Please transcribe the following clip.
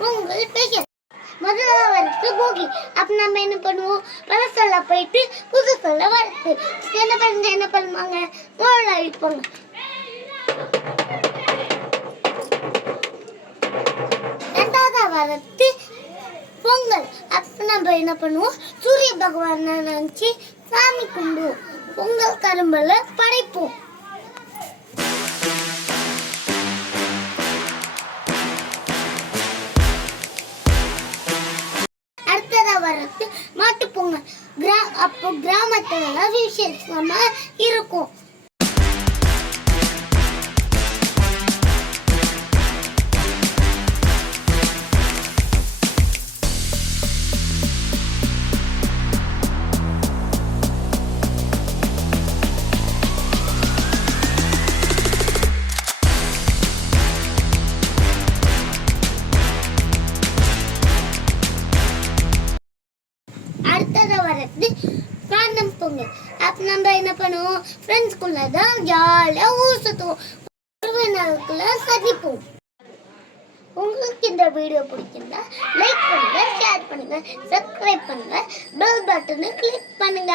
Pongal special. முதல்ல வரது போகி. அப்ப நம்ம என்ன பண்ணுவோம், பழசெல்லாம் போயிட்டு புதுசெல்லாம் வரது என்ன பண்ணுவாங்க, மோளம் அழிப்பாங்க. ரெண்டாவது வரது பொங்கல். அப்ப நம்ம என்ன பண்ணுவோம், சூரிய பகவான் நினைச்சு சாமி கும்பிடுவோம். பொங்கல் கரும்புல படைப்போம். வர்றது மாட்டு பொங்கல். அப்போ கிராமத்துல விசேஷமா இருக்கும். அடுத்தது வரது காணும் பொங்கல். அப்ப நம்ம என்ன பண்ணுவோம், ஃப்ரெண்ட்ஸ்குள்ள தான் ஜாலியா ஊர் சுத்துவோம், உறவினருக்குள்ள சந்திப்போம். உங்களுக்கு இந்த வீடியோ பிடிச்சிருந்தா லைக் பண்ணுங்க, ஷேர் பண்ணுங்க, சப்ஸ்கிரைப் பண்ணுங்க, பெல் பட்டனை கிளிக் பண்ணுங்க.